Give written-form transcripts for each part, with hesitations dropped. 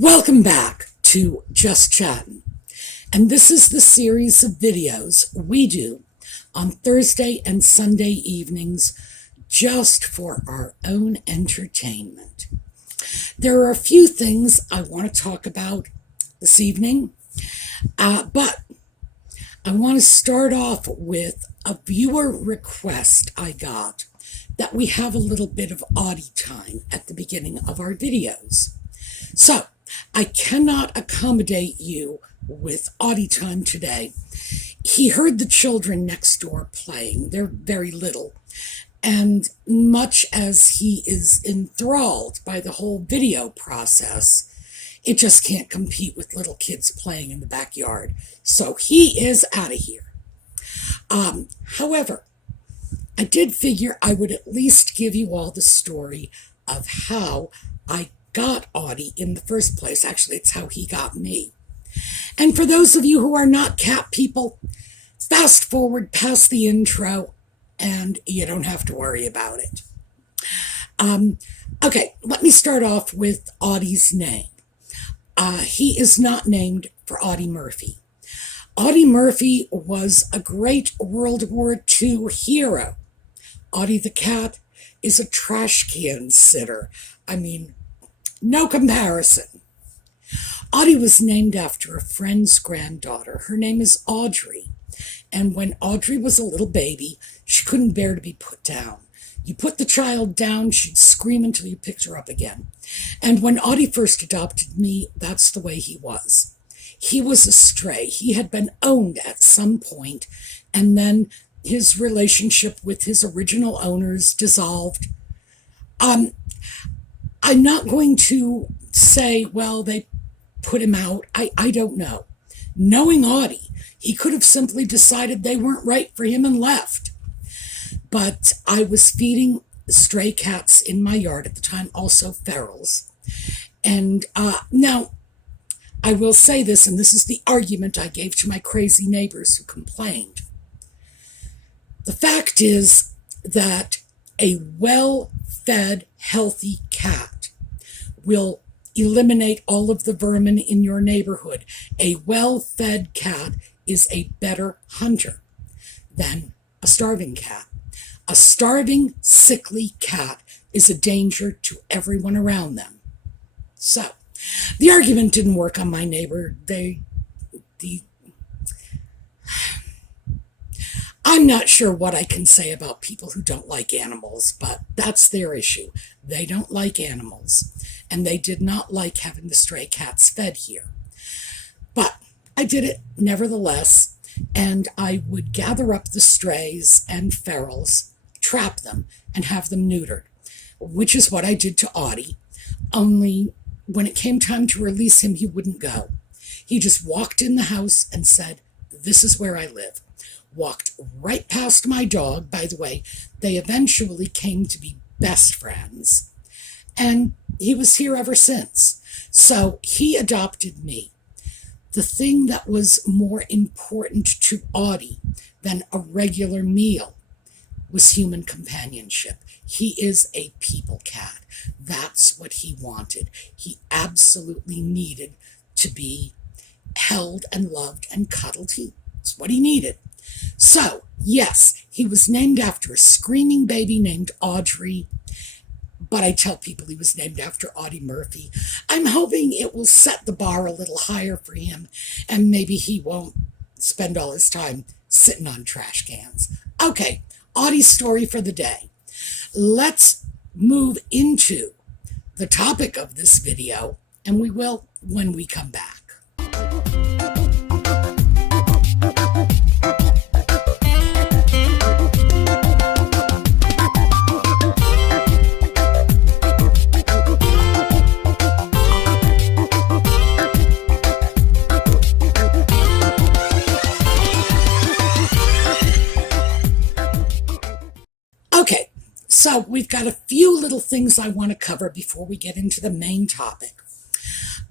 Welcome back to Just Chattin', and this is the series of videos we do on Thursday and Sunday evenings just for our own entertainment. There are a few things I want to talk about this evening, but I want to start off with a viewer request I got that we have a little bit of Audie time at the beginning of our videos. So, I cannot accommodate you with Audie time today. He heard the children next door playing. They're very little. And much as he is enthralled by the whole video process, it just can't compete with little kids playing in the backyard. So he is out of here. However, I did figure I would at least give you all the story of how I got Audie in the first place. Actually, it's how he got me. And for those of you who are not cat people, fast forward past the intro and you don't have to worry about it. Okay, let me start off with Audie's name. He is not named for Audie Murphy. Audie Murphy was a great World War II hero. Audie the cat is a trash can sitter. I mean, no comparison. Audie was named after a friend's granddaughter. Her name is Audrey. And when Audrey was a little baby, she couldn't bear to be put down. You put the child down, she'd scream until you picked her up again. And when Audie first adopted me, that's the way he was. He was a stray. He had been owned at some point, and then his relationship with his original owners dissolved. I'm not going to say, well, they put him out. I don't know. Knowing Audie, he could have simply decided they weren't right for him and left. But I was feeding stray cats in my yard at the time, also ferals. And now, I will say this, and this is the argument I gave to my crazy neighbors who complained. The fact is that a well-fed, healthy cat will eliminate all of the vermin in your neighborhood. A well-fed cat is a better hunter than a starving cat. A starving, sickly cat is a danger to everyone around them. So, the argument didn't work on my neighbor. I'm not sure what I can say about people who don't like animals, but that's their issue. They don't like animals, and they did not like having the stray cats fed here. But I did it nevertheless, and I would gather up the strays and ferals, trap them, and have them neutered, which is what I did to Audie, only when it came time to release him, he wouldn't go. He just walked in the house and said, "This is where I live." Walked right past my dog. By the way, they eventually came to be best friends. And he was here ever since. So he adopted me. The thing that was more important to Audie than a regular meal was human companionship. He is a people cat. That's what he wanted. He absolutely needed to be held and loved and cuddled. That's what he needed. So, yes, he was named after a screaming baby named Audrey, but I tell people he was named after Audie Murphy. I'm hoping it will set the bar a little higher for him, and maybe he won't spend all his time sitting on trash cans. Okay, Audie's story for the day. Let's move into the topic of this video, and we will when we come back. Okay, so we've got a few little things I want to cover before we get into the main topic.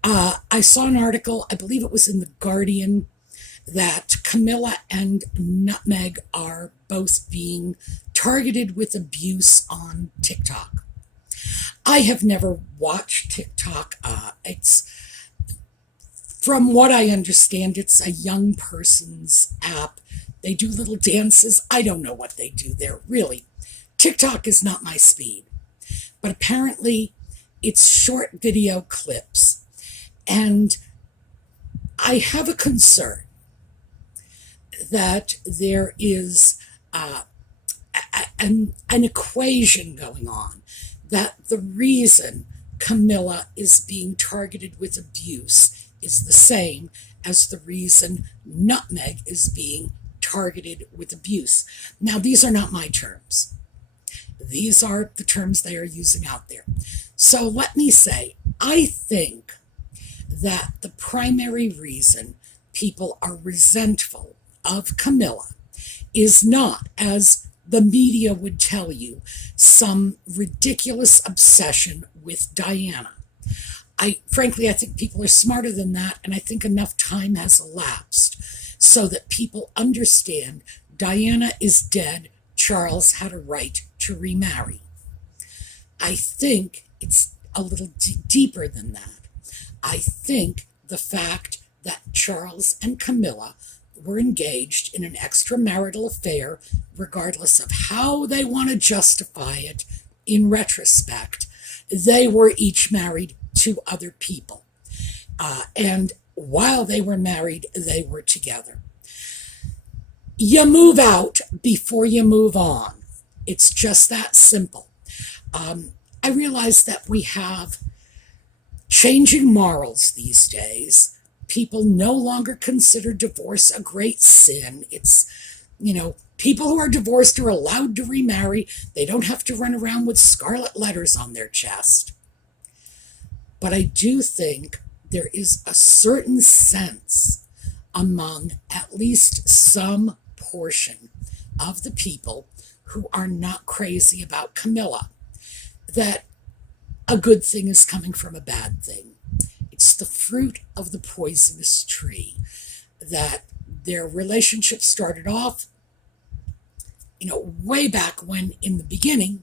I saw an article, I believe it was in The Guardian, that Camilla and Nutmeg are both being targeted with abuse on TikTok. I have never watched TikTok. It's From what I understand, it's a young person's app. They do little dances. I don't know what they do there, really. TikTok is not my speed. But apparently, it's short video clips. And I have a concern that there is an equation going on, that the reason Camilla is being targeted with abuse is the same as the reason Nutmeg is being targeted with abuse. Now, these are not my terms. These are the terms they are using out there. So let me say, I think that the primary reason people are resentful of Camilla is not, as the media would tell you, some ridiculous obsession with Diana. Frankly, I think people are smarter than that, and I think enough time has elapsed so that people understand Diana is dead. Charles had a right to remarry. I think it's a little deeper than that. I think the fact that Charles and Camilla were engaged in an extramarital affair, regardless of how they want to justify it in retrospect, they were each married to other people. And while they were married, they were together. You move out before you move on. It's just that simple. I realize that we have changing morals these days. People no longer consider divorce a great sin. It's, people who are divorced are allowed to remarry. They don't have to run around with scarlet letters on their chest. But I do think there is a certain sense among at least some portion of the people who are not crazy about Camilla that a good thing is coming from a bad thing. It's the fruit of the poisonous tree, that their relationship started off, way back when, in the beginning,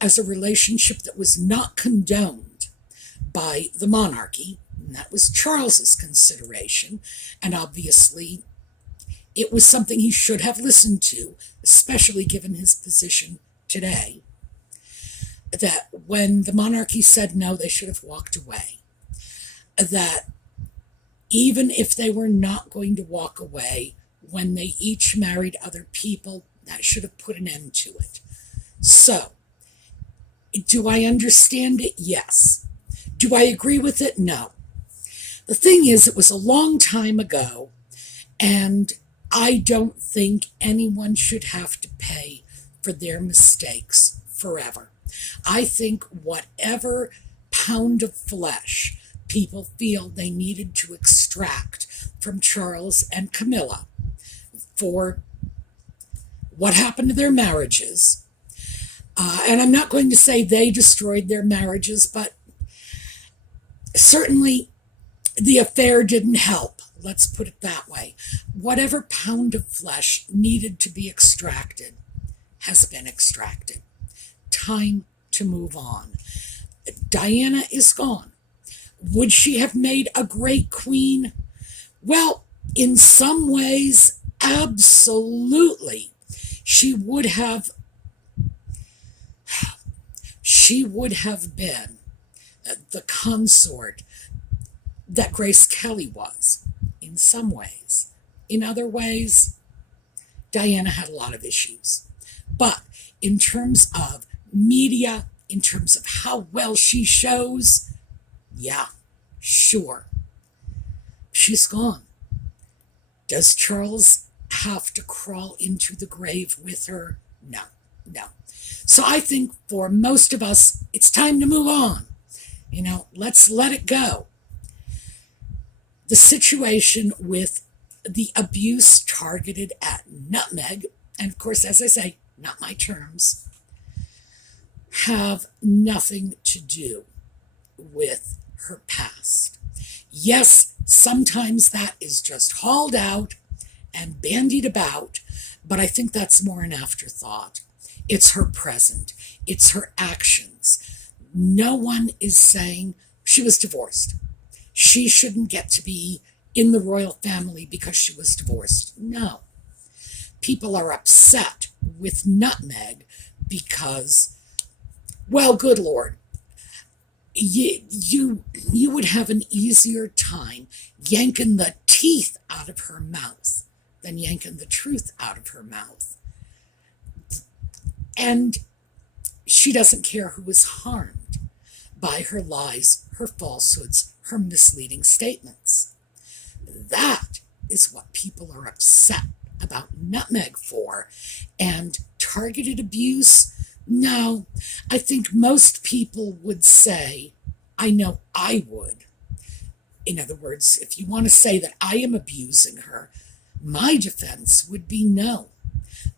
as a relationship that was not condoned by the monarchy, and that was Charles's consideration, and obviously it was something he should have listened to, especially given his position today, that when the monarchy said no, they should have walked away. That even if they were not going to walk away when they each married other people, that should have put an end to it. So, do I understand it? Yes. Do I agree with it? No. The thing is, it was a long time ago, and I don't think anyone should have to pay for their mistakes forever. I think whatever pound of flesh people feel they needed to extract from Charles and Camilla for what happened to their marriages, and I'm not going to say they destroyed their marriages, but certainly the affair didn't help. Let's put it that way. Whatever pound of flesh needed to be extracted has been extracted. Time to move on. Diana is gone. Would she have made a great queen? Well, in some ways, absolutely. She would have been the consort that Grace Kelly was, in some ways. In other ways, Diana had a lot of issues. But in terms of media, in terms of how well she shows, yeah, sure. She's gone. Does Charles have to crawl into the grave with her? No. So I think for most of us, it's time to move on. Let's let it go. The situation with the abuse targeted at Nutmeg, and of course, as I say, not my terms, have nothing to do with her past. Yes, sometimes that is just hauled out and bandied about, but I think that's more an afterthought. It's her present. It's her actions. No one is saying she was divorced. She shouldn't get to be in the royal family because she was divorced. No. People are upset with Nutmeg because, well, good Lord, you would have an easier time yanking the teeth out of her mouth than yanking the truth out of her mouth. And she doesn't care who is harmed by her lies, her falsehoods, her misleading statements. That is what people are upset about Nutmeg for. And targeted abuse, no. I think most people would say, I know I would. In other words, if you want to say that I am abusing her, my defense would be no.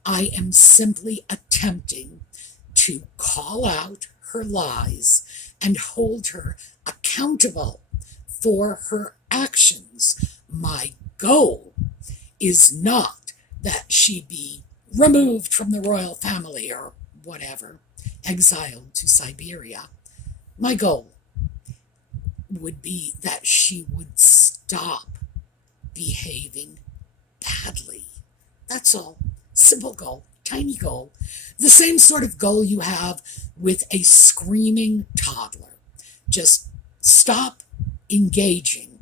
I am simply attempting to call out her lies and hold her accountable for her actions. My goal is not that she be removed from the royal family or whatever, exiled to Siberia. My goal would be that she would stop behaving badly. That's all. Simple goal, tiny goal. The same sort of goal you have with a screaming toddler. Just stop engaging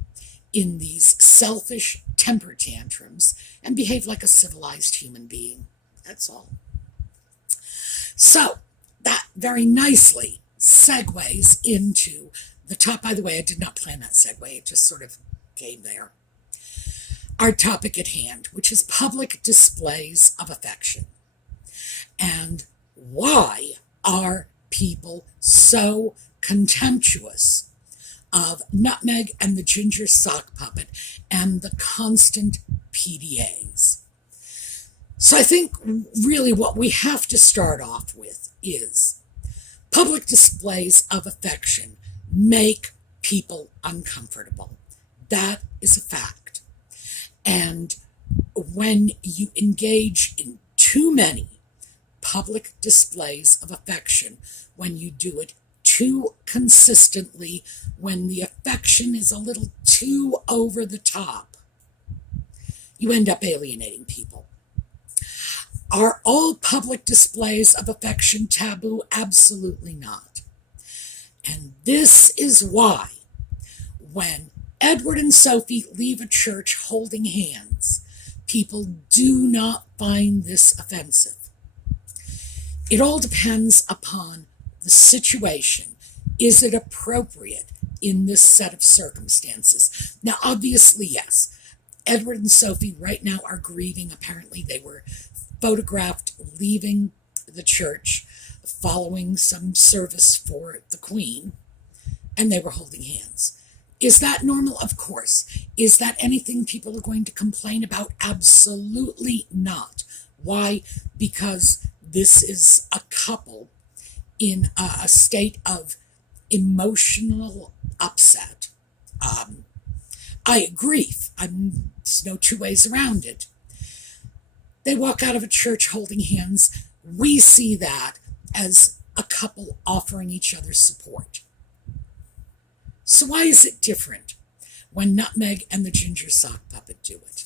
in these selfish temper tantrums and behave like a civilized human being. That's all. So that very nicely segues into the top. By the way, I did not plan that segue. It just sort of came there. Our topic at hand, which is public displays of affection. And why are people so contemptuous of Nutmeg and the Ginger Sock Puppet and the constant PDAs? So I think really what we have to start off with is public displays of affection make people uncomfortable. That is a fact. And when you engage in too many public displays of affection, when you do it too consistently, when the affection is a little too over the top, you end up alienating people. Are all public displays of affection taboo? Absolutely not. And this is why when Edward and Sophie leave a church holding hands, people do not find this offensive. It all depends upon the situation. Is it appropriate in this set of circumstances? Now, obviously, yes. Edward and Sophie right now are grieving. Apparently, they were photographed leaving the church following some service for the Queen, and they were holding hands. Is that normal? Of course. Is that anything people are going to complain about? Absolutely not. Why? Because this is a couple in a state of emotional upset. Grief. There's no two ways around it. They walk out of a church holding hands. We see that as a couple offering each other support. So why is it different when Nutmeg and the Ginger Sock Puppet do it?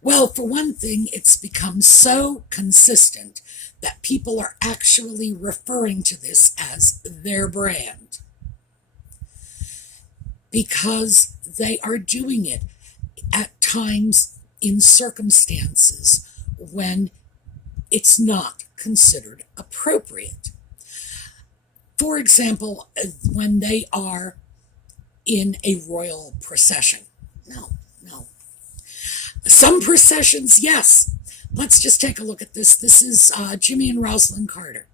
Well, for one thing, it's become so consistent that people are actually referring to this as their brand, because they are doing it at times in circumstances when it's not considered appropriate. For example, when they are in a royal procession. No. Some processions, yes. Let's just take a look at this. This is Jimmy and Rosalind Carter.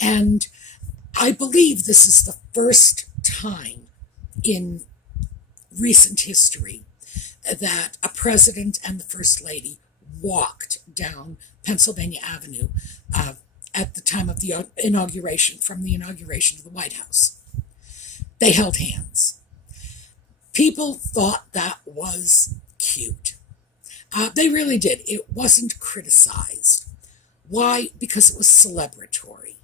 And I believe this is the first time in recent history that a president and the first lady walked down Pennsylvania Avenue at the time of the inauguration, from the inauguration to the White House. They held hands. People thought that was cute. They really did. It wasn't criticized. Why? Because it was celebratory.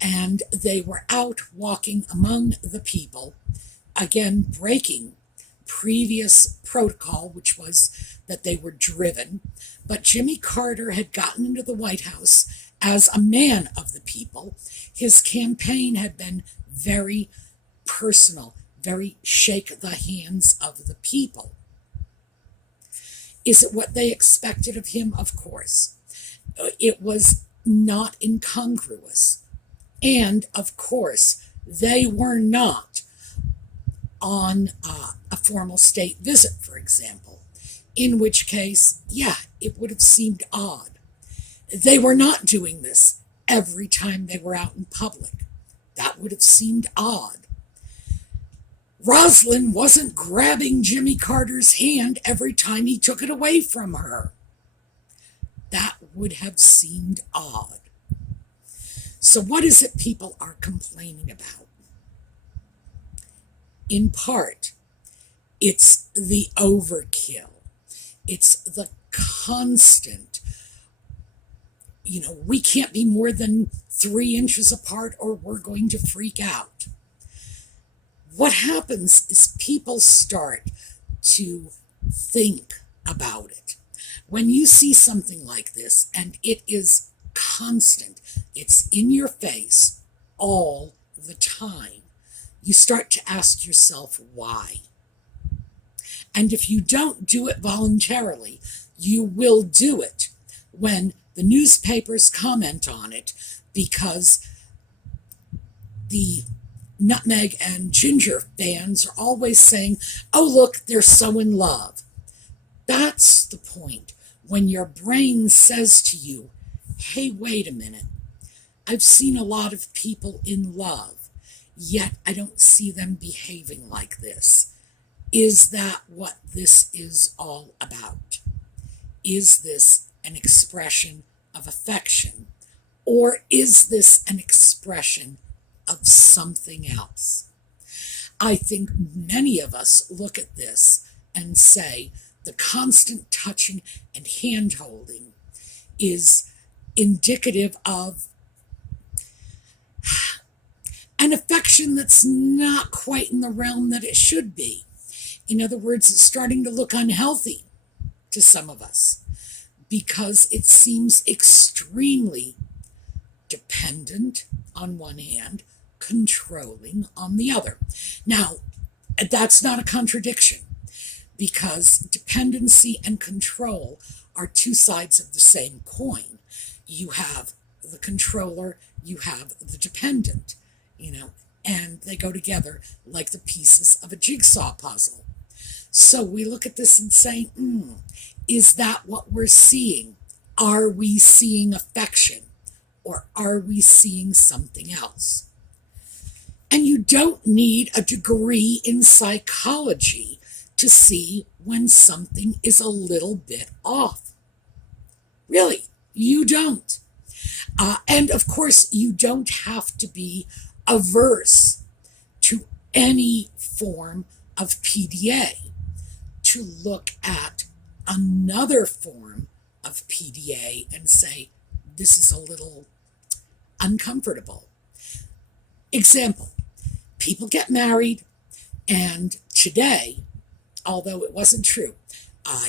And they were out walking among the people, again, breaking previous protocol, which was that they were driven. But Jimmy Carter had gotten into the White House as a man of the people. His campaign had been very personal, very shake the hands of the people. Is it what they expected of him? Of course. It was not incongruous. And, of course, they were not on a formal state visit, for example, in which case, yeah, it would have seemed odd. They were not doing this every time they were out in public. That would have seemed odd. Rosalind wasn't grabbing Jimmy Carter's hand every time he took it away from her. That would have seemed odd. So what is it people are complaining about? In part, it's the overkill. It's the constant, we can't be more than 3 inches apart or we're going to freak out. What happens is people start to think about it. When you see something like this, and it is constant, it's in your face all the time, you start to ask yourself why. And if you don't do it voluntarily, you will do it when the newspapers comment on it, because the Nutmeg and Ginger fans are always saying, oh, look, they're so in love. That's the point when your brain says to you, hey, wait a minute. I've seen a lot of people in love, yet I don't see them behaving like this. Is that what this is all about? Is this an expression of affection? Or is this an expression of something else? I think many of us look at this and say the constant touching and hand-holding is indicative of an affection that's not quite in the realm that it should be. In other words, it's starting to look unhealthy to some of us because it seems extremely dependent on one hand, controlling on the other. Now, that's not a contradiction, because dependency and control are 2 sides of the same coin. You have the controller, you have the dependent, and they go together like the pieces of a jigsaw puzzle. So we look at this and say, is that what we're seeing? Are we seeing affection, or are we seeing something else? And you don't need a degree in psychology to see when something is a little bit off. Really, you don't. And of course, you don't have to be averse to any form of PDA to look at another form of PDA and say, this is a little uncomfortable. Example, people get married, and today, although it wasn't true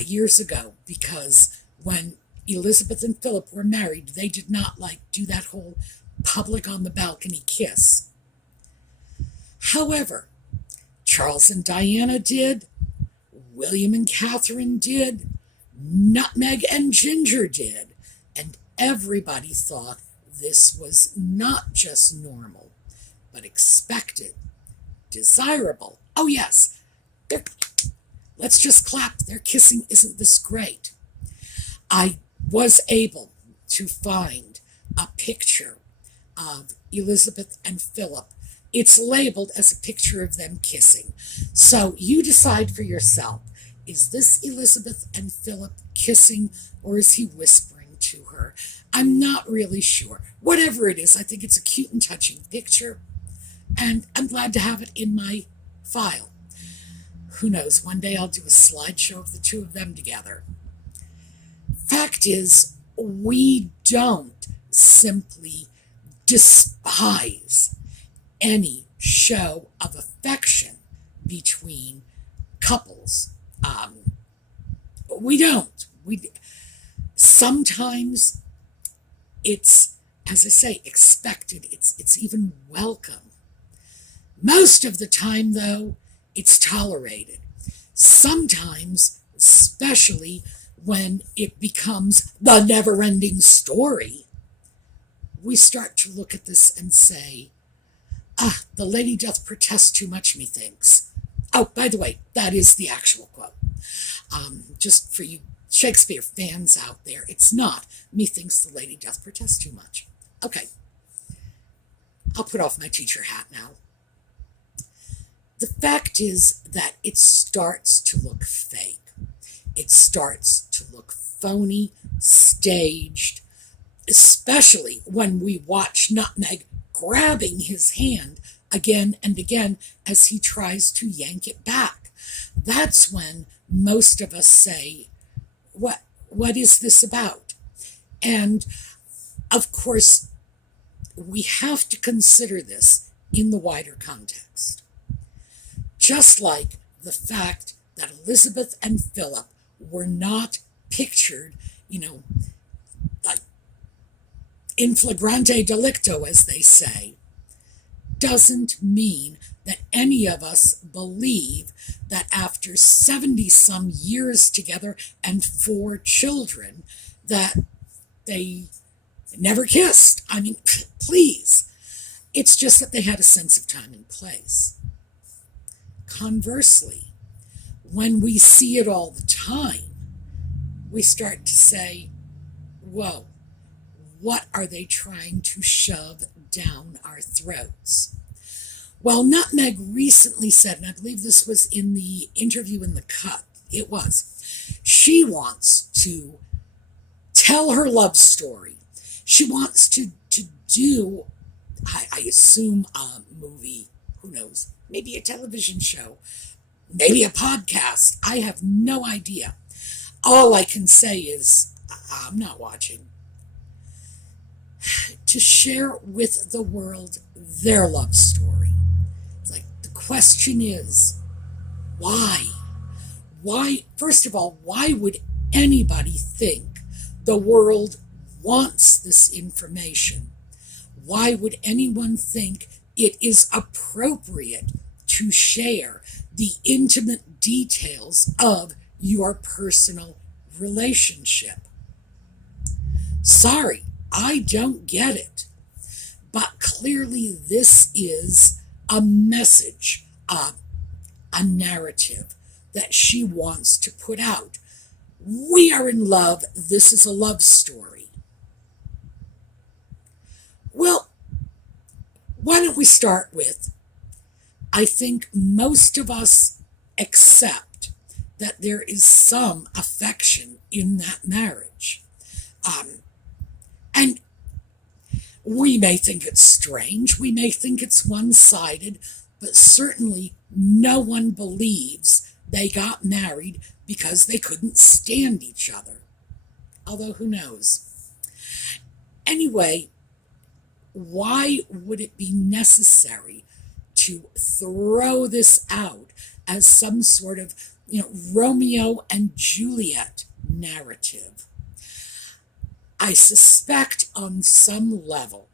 years ago, because when Elizabeth and Philip were married, they did not do that whole public on the balcony kiss. However, Charles and Diana did, William and Catherine did, Nutmeg and Ginger did, and everybody thought this was not just normal, but expected, desirable. Oh yes, let's just clap, their kissing isn't this great. I was able to find a picture of Elizabeth and Philip. It's labeled as a picture of them kissing. So you decide for yourself, is this Elizabeth and Philip kissing, or is he whispering to her? I'm not really sure. Whatever it is, I think it's a cute and touching picture, and I'm glad to have it in my file. Who knows, one day I'll do a slideshow of the 2 of them together. Fact is, we don't simply despise any show of affection between couples. We don't. Sometimes it's, as I say, expected. It's even welcome. Most of the time, though, it's tolerated. Sometimes, especially when it becomes the never-ending story, we start to look at this and say, the lady doth protest too much, methinks. Oh, by the way, that is the actual quote. Just for you Shakespeare fans out there, it's not, methinks the lady doth protest too much. Okay, I'll put off my teacher hat now. The fact is that it starts to look fake. It starts to look phony, staged, especially when we watch Nutmeg grabbing his hand again and again as he tries to yank it back. That's when most of us say, what is this about? And of course, we have to consider this in the wider context. Just like the fact that Elizabeth and Philip were not pictured, like in flagrante delicto, as they say, doesn't mean that any of us believe that after 70-some years together and 4 children that they never kissed. I mean, please. It's just that they had a sense of time and place. Conversely, when we see it all the time, we start to say, whoa, what are they trying to shove down our throats? Well, Nutmeg recently said, and I believe this was in the interview in The Cut, it was, she wants to tell her love story. She wants to do, I assume, a movie, who knows, maybe a television show, maybe a podcast. I have no idea. All I can say is, I'm not watching. To share with the world their love story. It's like, the question is, why? Why, first of all, why would anybody think the world wants this information? Why would anyone think it is appropriate to share the intimate details of your personal relationship? Sorry, I don't get it. But clearly this is a message, a narrative that she wants to put out. We are in love. This is a love story. Well, why don't we start with, I think most of us accept that there is some affection in that marriage. And we may think it's strange, we may think it's one-sided, but certainly no one believes they got married because they couldn't stand each other. Although, who knows? Anyway, why would it be necessary to throw this out as some sort of, Romeo and Juliet narrative? I suspect on some level,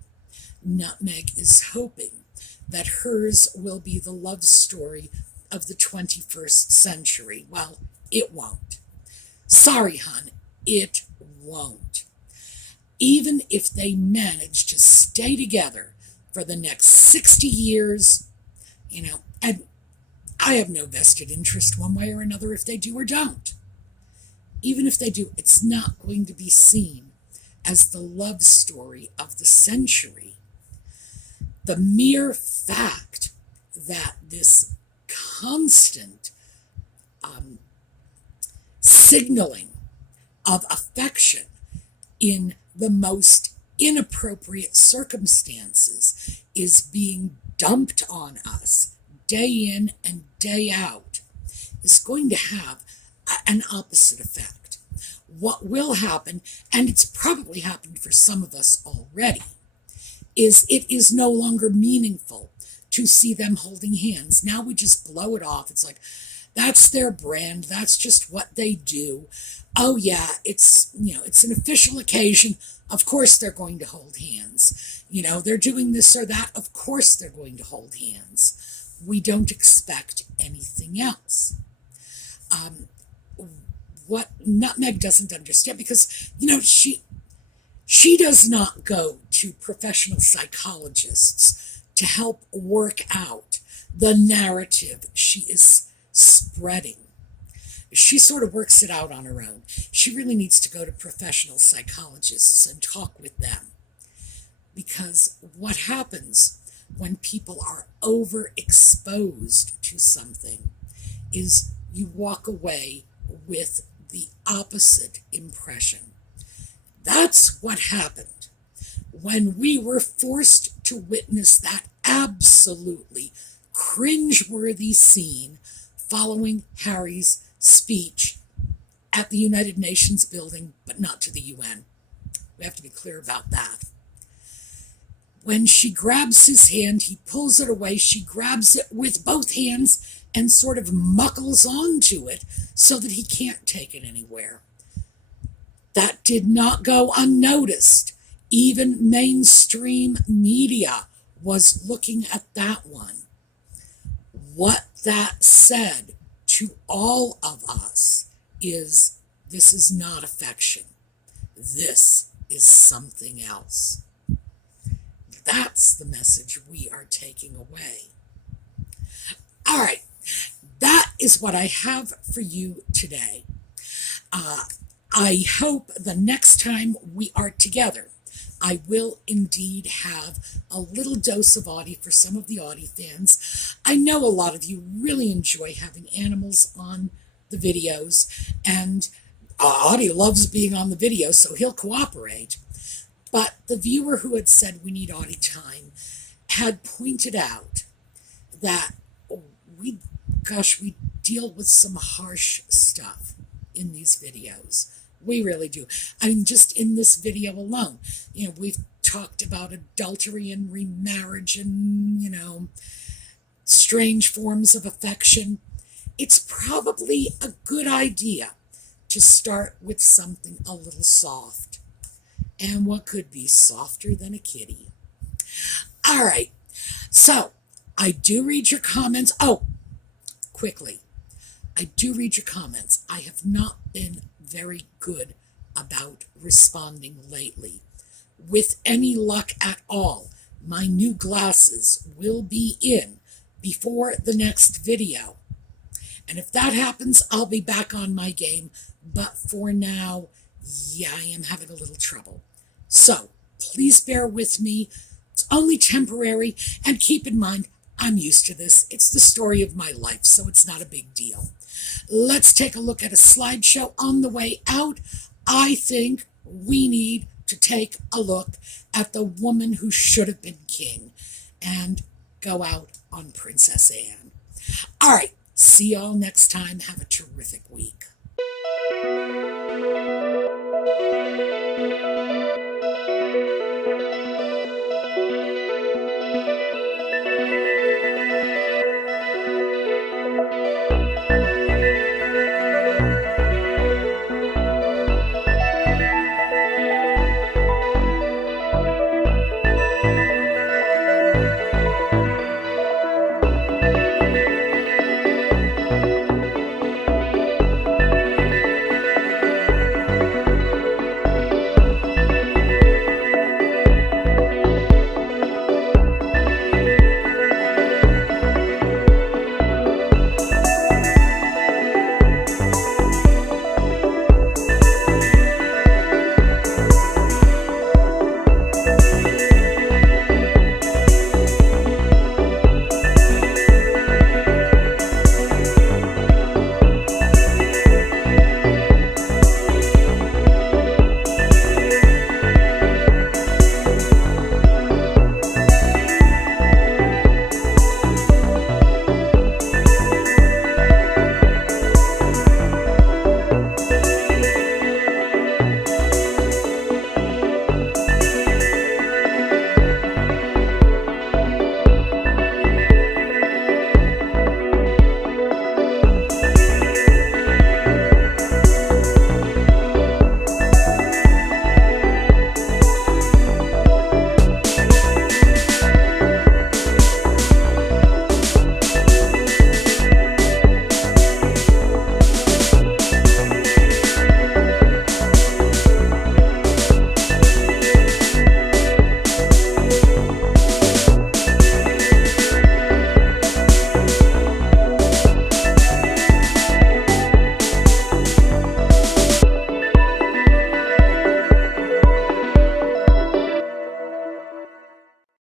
Nutmeg is hoping that hers will be the love story of the 21st century. Well, it won't. Sorry, hon, it won't. Even if they manage to stay together for the next 60 years, and I have no vested interest one way or another if they do or don't. Even if they do, it's not going to be seen as the love story of the century. The mere fact that this constant signaling of affection in the most inappropriate circumstances is being dumped on us day in and day out is going to have an opposite effect. What will happen, and it's probably happened for some of us already, is it is no longer meaningful to see them holding hands. Now we just blow it off. It's like, That's their brand. That's just what they do. Oh yeah, it's an official occasion. Of course they're going to hold hands. They're doing this or that. Of course they're going to hold hands. We don't expect anything else. What Nutmeg doesn't understand, because she does not go to professional psychologists to help work out the narrative she is spreading. She sort of works it out on her own. She really needs to go to professional psychologists and talk with them. Because what happens when people are overexposed to something is you walk away with the opposite impression. That's what happened when we were forced to witness that absolutely cringeworthy scene following Harry's speech at the United Nations building, but not to the UN. We have to be clear about that. When she grabs his hand, he pulls it away. She grabs it with both hands and sort of muckles onto it so that he can't take it anywhere. That did not go unnoticed. Even mainstream media was looking at that one. What that said to all of us is, this is not affection. This is something else. That's the message we are taking away. All right, that is what I have for you today. I hope the next time we are together, I will indeed have a little dose of Audie for some of the Audie fans. I know a lot of you really enjoy having animals on the videos, and Audie loves being on the video, so he'll cooperate. But the viewer who had said we need Audie time had pointed out that we deal with some harsh stuff in these videos. We really do. I mean, just in this video alone, we've talked about adultery and remarriage and, strange forms of affection. It's probably a good idea to start with something a little soft. And what could be softer than a kitty? All right. So, I do read your comments. Oh, quickly. I do read your comments. I have not been very good about responding lately. With any luck at all, my new glasses will be in before the next video. And if that happens, I'll be back on my game. But for now, yeah, I am having a little trouble. So, please bear with me. It's only temporary, and keep in mind, I'm used to this. It's the story of my life, so it's not a big deal. Let's take a look at a slideshow on the way out. I think we need to take a look at the woman who should have been king and go out on Princess Anne. All right, see y'all next time. Have a terrific week.